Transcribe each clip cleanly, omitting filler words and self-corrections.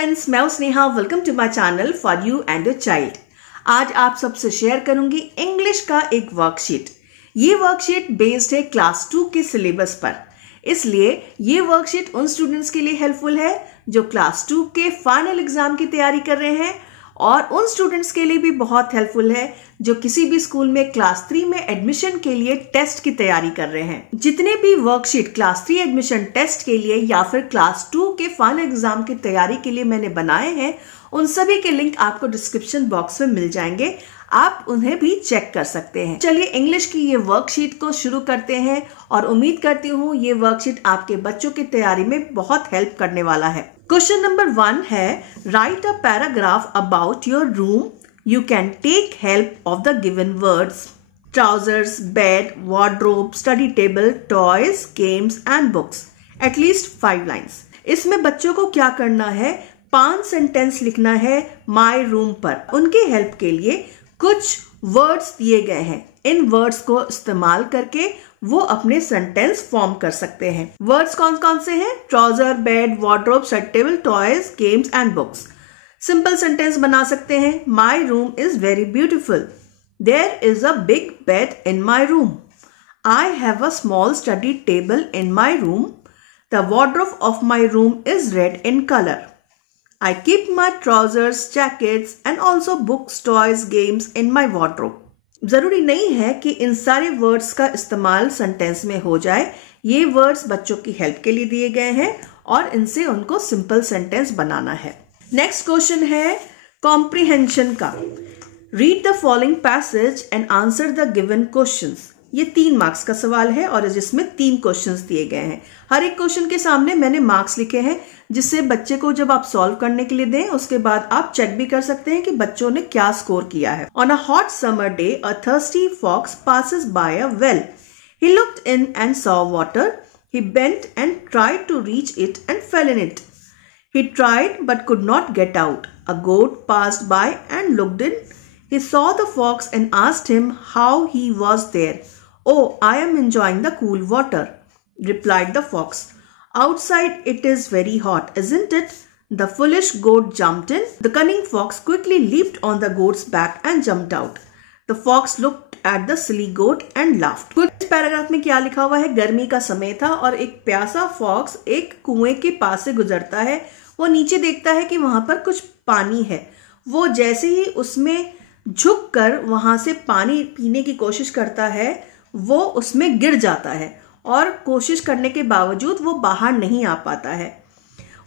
Friends, मैं Sneha. Welcome to my channel for you and your child. आज आप सबसे शेयर करूंगी इंग्लिश का एक वर्कशीट। ये वर्कशीट बेस्ड है क्लास 2 के सिलेबस पर, इसलिए ये वर्कशीट उन स्टूडेंट्स के लिए हेल्पफुल है जो क्लास 2 के फाइनल एग्जाम की तैयारी कर रहे हैं, और उन स्टूडेंट्स के लिए भी बहुत हेल्पफुल है जो किसी भी स्कूल में क्लास 3 में एडमिशन के लिए टेस्ट की तैयारी कर रहे हैं। जितने भी वर्कशीट क्लास 3 एडमिशन टेस्ट के लिए या फिर क्लास 2 के फाइनल एग्जाम की तैयारी के लिए मैंने बनाए हैं, उन सभी के लिंक आपको डिस्क्रिप्शन बॉक्स में मिल जाएंगे, आप उन्हें भी चेक कर सकते हैं। चलिए इंग्लिश की ये वर्कशीट को शुरू करते हैं और उम्मीद करती हूँ ये वर्कशीट आपके बच्चों की तैयारी में बहुत हेल्प करने वाला है। क्वेश्चन नंबर 1 है, write a paragraph about your room. You can take help of the given words trousers, bed, wardrobe, study table, toys, games and books. At least 5 lines. इसमें बच्चों को क्या करना है, 5 सेंटेंस लिखना है माई रूम पर। उनके हेल्प के लिए कुछ वर्ड्स दिए गए हैं, इन वर्ड्स को इस्तेमाल करके वो अपने सेंटेंस फॉर्म कर सकते हैं। वर्ड्स कौन कौन से हैं? Trouser, bed, wardrobe, study table, toys, games and books. Simple sentence बना सकते हैं। My room is very beautiful. There is a big bed in my room. I have a small study table in my room. The wardrobe of my room is red in colour. I keep my trousers, jackets and also books, toys, games in my wardrobe. जरूरी नहीं है कि इन सारे words का इस्तेमाल sentence में हो जाए। ये वर्ड्स बच्चों की हेल्प के लिए दिए गए हैं और इनसे उनको सिंपल सेंटेंस बनाना है। नेक्स्ट क्वेश्चन है कॉम्प्रिहेंशन का। Read the following passage and answer the given questions. ये 3 मार्क्स का सवाल है और जिसमें 3 क्वेश्चंस दिए गए हैं। हर एक क्वेश्चन के सामने मैंने मार्क्स लिखे हैं, जिससे बच्चे को जब आप सॉल्व करने के लिए दें उसके बाद आप चेक भी कर सकते हैं कि बच्चों ने क्या स्कोर किया है। On a hot summer day a thirsty fox passes by a well. He looked in and saw water. He bent and tried to reach it and fell in it. He tried but could not get out. A goat passed by and looked in. He saw the fox and asked him how he was there. Oh, I am enjoying the cool water, replied the fox. Outside it is very hot, isn't it? The foolish goat jumped in. The cunning fox quickly leaped on the goat's back and jumped out. The fox looked at the silly goat and laughed. कुछ paragraph में क्या लिखा हुआ है? गर्मी का समय था और एक प्यासा फॉक्स एक कुएं के पास से गुजरता है। वो नीचे देखता है कि वहां पर कुछ पानी है। वो जैसे ही उसमें झुककर वहां से पानी पीने की कोशिश करता है, वो उसमें गिर जाता है और कोशिश करने के बावजूद वो बाहर नहीं आ पाता है।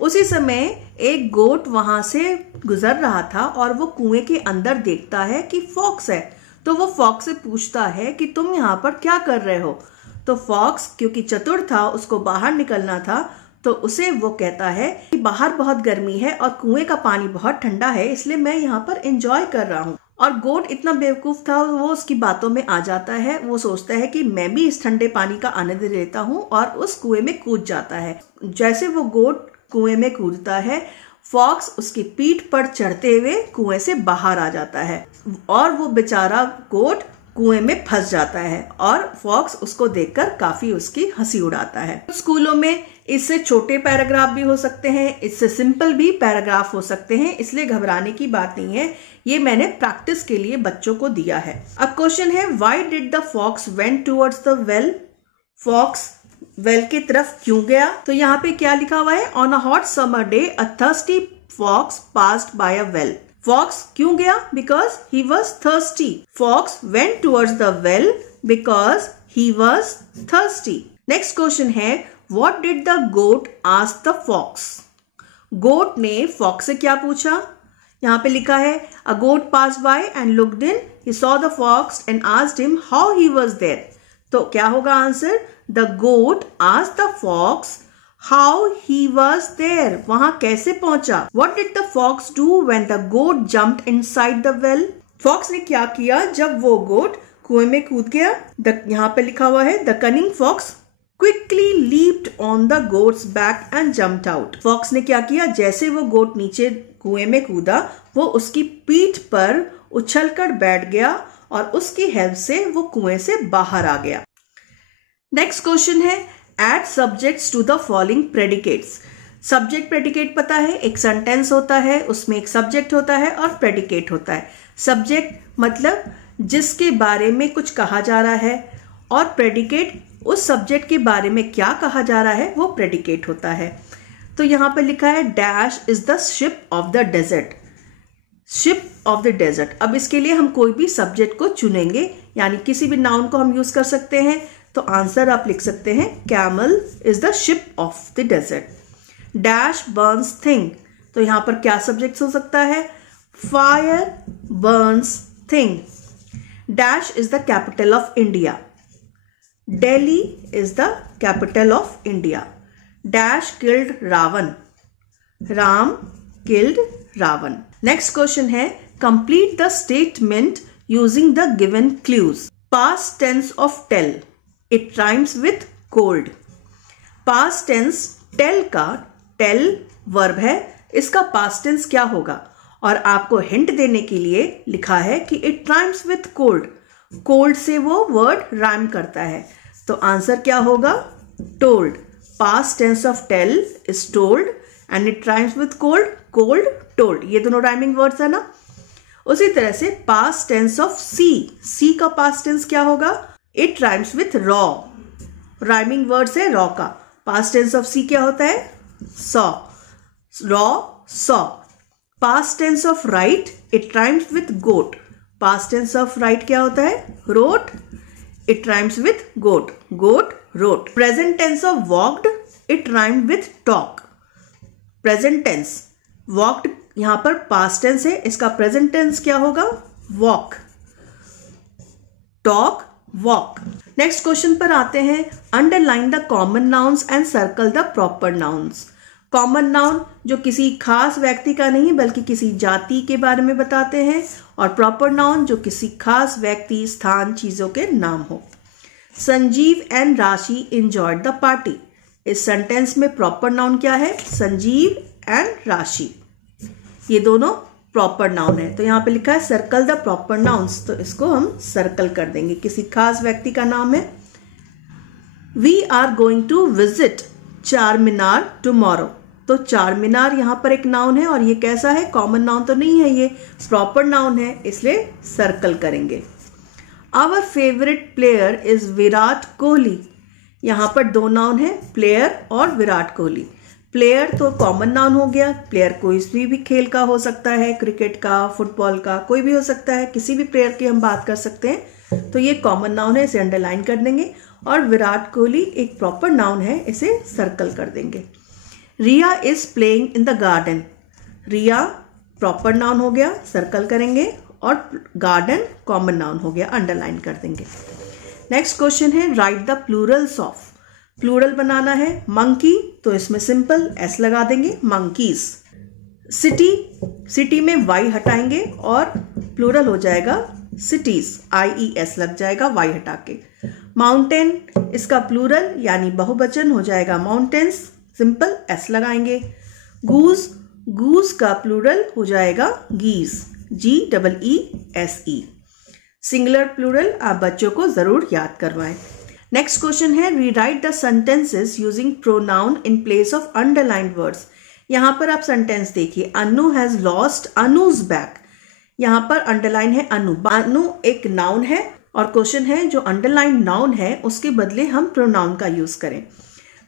उसी समय एक गोट वहां से गुजर रहा था और वो कुएं के अंदर देखता है कि फॉक्स है, तो वो फॉक्स से पूछता है कि तुम यहाँ पर क्या कर रहे हो? तो फॉक्स क्योंकि चतुर था, उसको बाहर निकलना था, तो उसे वो कहता है कि बाहर बहुत गर्मी है और कुएं का पानी बहुत ठंडा है, इसलिए मैं यहाँ पर एंजॉय कर रहा हूँ। और गोट इतना बेवकूफ था, वो उसकी बातों में आ जाता है। वो सोचता है कि मैं भी इस ठंडे पानी का आनंद लेता हूँ और उस कुएं में कूद जाता है। जैसे वो गोट कुएं में कूदता है, फॉक्स उसकी पीठ पर चढ़ते हुए कुएं से बाहर आ जाता है और वो बेचारा गोट कुएं में फंस जाता है और फॉक्स उसको देखकर काफी उसकी हंसी उड़ाता है। स्कूलों में इससे छोटे पैराग्राफ भी हो सकते हैं, इससे सिंपल भी पैराग्राफ हो सकते हैं, इसलिए घबराने की बात नहीं है। ये मैंने प्रैक्टिस के लिए बच्चों को दिया है। अब क्वेश्चन है, why did the fox went towards the well? Fox well की तरफ क्यों गया? तो यहाँ पे क्या लिखा हुआ है? On a hot summer day a thirsty fox passed by a well. Fox क्यों गया? Because he was thirsty. Fox went towards the well because he was thirsty. Next question है, what did the goat ask the fox? Goat ने fox से क्या पूछा? यहाँ पे लिखा है, a goat pass by and looked in, he saw the fox and asked him how he was there. तो क्या होगा answer? The goat asked the fox how he was there, वहां कैसे पहुंचा। What did the fox do when the goat jumped inside the well? Fox ने क्या किया जब वो गोट कुएं में कूद गया? यहाँ पे लिखा हुआ है, the cunning fox quickly leaped on the goat's back and jumped out. Fox ने क्या किया? जैसे वो गोट नीचे कुएं में कूदा, वो उसकी पीठ पर उछलकर बैठ गया और उसकी हेल्प से वो कुएं से बाहर आ गया। नेक्स्ट क्वेश्चन है, add subjects to the following predicates. Subject predicate पता है, एक सेंटेंस होता है, उसमें एक सब्जेक्ट होता है और प्रेडिकेट होता है। सब्जेक्ट मतलब जिसके बारे में कुछ कहा जा रहा है, और प्रेडिकेट उस सब्जेक्ट के बारे में क्या कहा जा रहा है वो प्रेडिकेट होता है। तो यहाँ पर लिखा है dash is the ship of the desert, ship of the desert. अब इसके लिए हम कोई भी सब्जेक्ट को चुनेंगे, यानी किसी भी नाउन को हम यूज कर सकते हैं। तो आंसर आप लिख सकते हैं camel is the ship of the desert. Dash burns thing, तो यहां पर क्या सब्जेक्ट हो सकता है, fire burns thing. Dash is the capital of India, Delhi is the capital of India. Dash killed Ravana, Ram killed Ravana. Next question है complete the statement using the given clues. Past tense of tell, it rhymes with cold. Past tense tell का, tell verb है, इसका past tense क्या होगा, और आपको hint देने के लिए लिखा है कि it rhymes with cold. Cold से वो वर्ड राइम करता है, तो आंसर क्या होगा, told. Past tense of tell is told and it rhymes with cold, cold told, ये दोनों राइमिंग वर्ड्स है ना। उसी तरह से past tense of see, see का पास्ट टेंस क्या होगा, it rhymes with raw, rhyming words है रॉ का। पास्ट टेंस ऑफ सी क्या होता है, saw, raw saw. Past tense of write, it rhymes with goat. Past tense of write क्या होता है, wrote, it rhymes with goat, goat wrote. Present tense of walked, it rhyme with talk. Present tense, walked यहां पर past tense है, इसका present tense क्या होगा, walk, talk walk. Next question पर आते हैं, underline the common nouns and circle the proper nouns. Common noun जो किसी खास व्यक्ति का नहीं बल्कि किसी जाति के बारे में बताते हैं, और प्रॉपर नाउन जो किसी खास व्यक्ति, स्थान, चीजों के नाम हो। संजीव एंड राशि एंजॉयड द पार्टी। इस सेंटेंस में प्रॉपर नाउन क्या है, संजीव एंड राशि, ये दोनों प्रॉपर नाउन है। तो यहां पे लिखा है सर्कल द प्रॉपर नाउन्स, तो इसको हम सर्कल कर देंगे, किसी खास व्यक्ति का नाम है। We are going to visit Charminar tomorrow. तो चार मीनार यहां पर एक नाउन है, और ये कैसा है, कॉमन नाउन तो नहीं है, ये प्रॉपर नाउन है, इसलिए सर्कल करेंगे। Our favourite player is Virat Kohli. यहां पर दो नाउन है, प्लेयर और विराट कोहली। प्लेयर तो कॉमन नाउन हो गया, प्लेयर कोई भी खेल का हो सकता है, क्रिकेट का, फुटबॉल का, कोई भी हो सकता है, किसी भी प्लेयर की हम बात कर सकते हैं, तो ये कॉमन नाउन है, इसे अंडरलाइन कर देंगे। और विराट कोहली एक प्रॉपर नाउन है, इसे सर्कल कर देंगे। Riya is playing in the garden. Riya proper noun हो गया, सर्कल करेंगे, और गार्डन कॉमन नाउन हो गया, अंडरलाइन कर देंगे। नेक्स्ट क्वेश्चन है write the plurals of. Plural बनाना है, मंकी, तो इसमें सिंपल एस लगा देंगे, मंकीज। सिटी, सिटी में वाई हटाएंगे और प्लूरल हो जाएगा सिटीज, IES लग जाएगा वाई हटा के। माउंटेन, इसका प्लूरल यानी बहुवचन हो जाएगा माउंटेन्स, सिंपल एस लगाएंगे। गूज, गूज का प्लूरल हो जाएगा गीज, GEESE। सिंगुलर प्लूरल आप बच्चों को जरूर याद करवाएं। नेक्स्ट क्वेश्चन है rewrite the sentences using pronoun in place of underlined words. यहां पर आप सेंटेंस देखिए, अनु हैज लॉस्ट अनुज बैग। यहां पर अंडरलाइन है अनु, अनु एक नाउन है, और क्वेश्चन है जो अंडरलाइन नाउन है उसके बदले हम प्रोनाउन का यूज करें।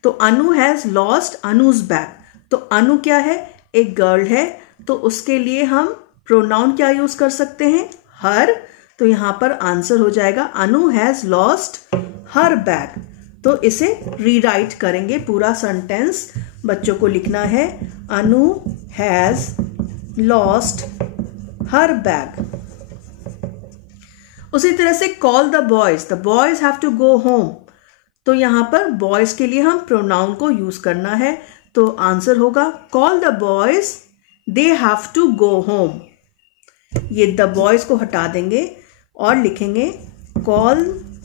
तो अनु हैज लॉस्ट अनुज बैग, तो अनु क्या है, एक गर्ल है, तो उसके लिए हम प्रोनाउन क्या यूज कर सकते हैं, हर। तो यहां पर आंसर हो जाएगा अनु हैज लॉस्ट हर बैग। तो इसे रीराइट करेंगे पूरा सेंटेंस, बच्चों को लिखना है Anu has lost her bag. उसी तरह से call the boys have to go home. तो यहां पर बॉयज के लिए हम प्रोनाउन को यूज करना है, तो आंसर होगा call the boys they have to go home. ये द बॉयज को हटा देंगे और लिखेंगे call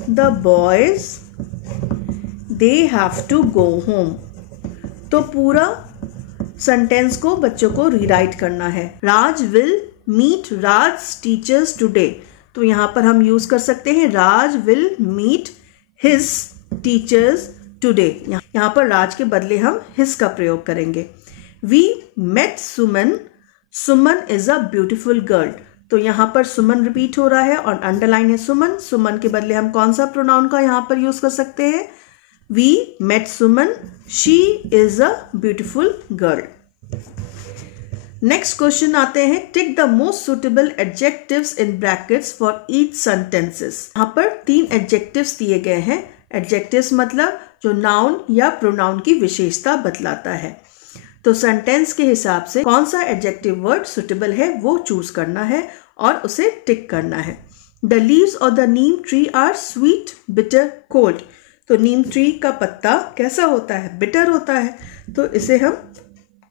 the boys they have to go home. तो पूरा सेंटेंस को बच्चों को रीराइट करना है। Raj will meet Raj teachers today. तो यहां पर हम यूज कर सकते हैं Raj will meet his teachers today. यहां पर राज के बदले हम हिज का प्रयोग करेंगे। We met Suman, Suman is a beautiful girl. तो यहाँ पर सुमन रिपीट हो रहा है और अंडरलाइन है सुमन। सुमन के बदले हम कौन सा प्रोनाउन का यहाँ पर यूज कर सकते हैं? We met Suman, she is a beautiful girl. Next question आते हैं, tick the most suitable adjectives in brackets for each sentences. यहाँ पर 3 एडजेक्टिव्स दिए गए हैं। एडजेक्टिव्स मतलब जो नाउन या प्रोनाउन की विशेषता बतलाता है। तो सेंटेंस के हिसाब से कौन सा एडजेक्टिव वर्ड सुटेबल है वो चूज करना है और उसे टिक करना है। The leaves of the neem tree are sweet, bitter, cold. तो नीम ट्री का पत्ता कैसा होता है? बिटर होता है। तो इसे हम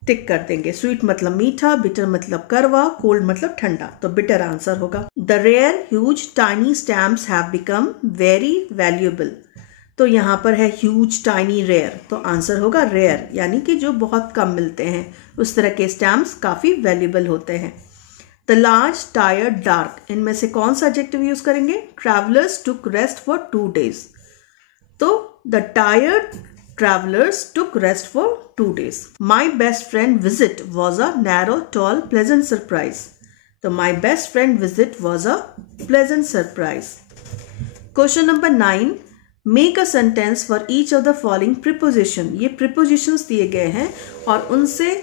टिक कर देंगे। स्वीट मतलब मीठा, बिटर मतलब कड़वा, कोल्ड मतलब ठंडा। तो बिटर आंसर होगा। The rare huge tiny stamps have become very valuable. तो यहाँ पर है ह्यूज टाइनी रेयर, तो आंसर होगा रेयर, यानी कि जो बहुत कम मिलते हैं उस तरह के स्टैम्प्स काफ़ी वैल्यूएबल होते हैं। द लार्ज, टायर्ड, डार्क, इनमें से कौन सा एडजेक्टिव यूज करेंगे? Travellers took rest for 2 days। तो the tired travelers took rest for 2 days. My best friend visit was a narrow, tall, pleasant surprise. So my best friend visit was a pleasant surprise. Question number 9. Make a sentence for each of the following preposition. ये prepositions दिए गए हैं और उनसे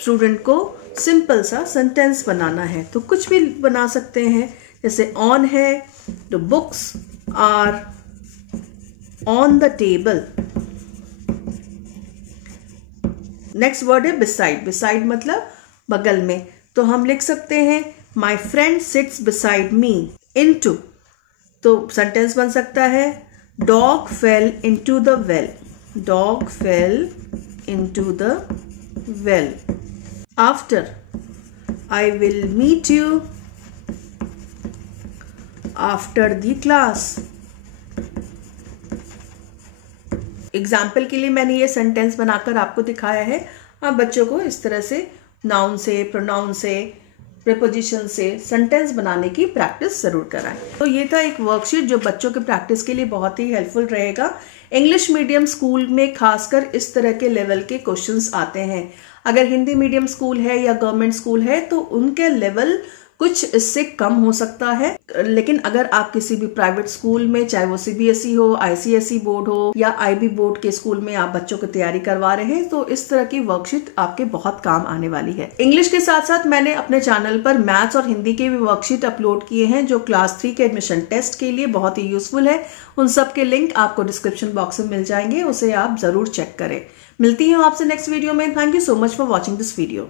student को simple सा sentence बनाना है। तो कुछ भी बना सकते हैं, जैसे on है तो books are on the table. Next word है बिसाइड। बिसाइड मतलब बगल में। तो हम लिख सकते हैं my friend sits beside me. Into, तो सेंटेंस बन सकता है dog fell into the well. Dog fell into the well. After, I will meet you after the class. Example के लिए मैंने ये सेंटेंस बनाकर आपको दिखाया है। आप बच्चों को इस तरह से नाउन से, प्रोनाउन से, प्रीपोजिशन से सेंटेंस बनाने की प्रैक्टिस जरूर कराएं। तो ये था एक वर्कशीट जो बच्चों के प्रैक्टिस के लिए बहुत ही हेल्पफुल रहेगा। इंग्लिश मीडियम स्कूल में खासकर इस तरह के लेवल के क्वेश्चंस आते हैं। अगर हिंदी मीडियम स्कूल है या गवर्नमेंट स्कूल है तो उनके लेवल कुछ इससे कम हो सकता है, लेकिन अगर आप किसी भी प्राइवेट स्कूल में, चाहे वो सीबीएसई हो, आईसीएसई बोर्ड हो या आईबी बोर्ड के स्कूल में आप बच्चों को तैयारी करवा रहे हैं, तो इस तरह की वर्कशीट आपके बहुत काम आने वाली है। इंग्लिश के साथ साथ मैंने अपने चैनल पर मैथ्स और हिंदी के भी वर्कशीट अपलोड किए हैं जो क्लास 3 के एडमिशन टेस्ट के लिए बहुत ही यूजफुल है। उन सब के लिंक आपको डिस्क्रिप्शन बॉक्स में मिल जाएंगे, उसे आप जरूर चेक करें। मिलती हूँ आपसे नेक्स्ट वीडियो में। Thank you so much for watching this video.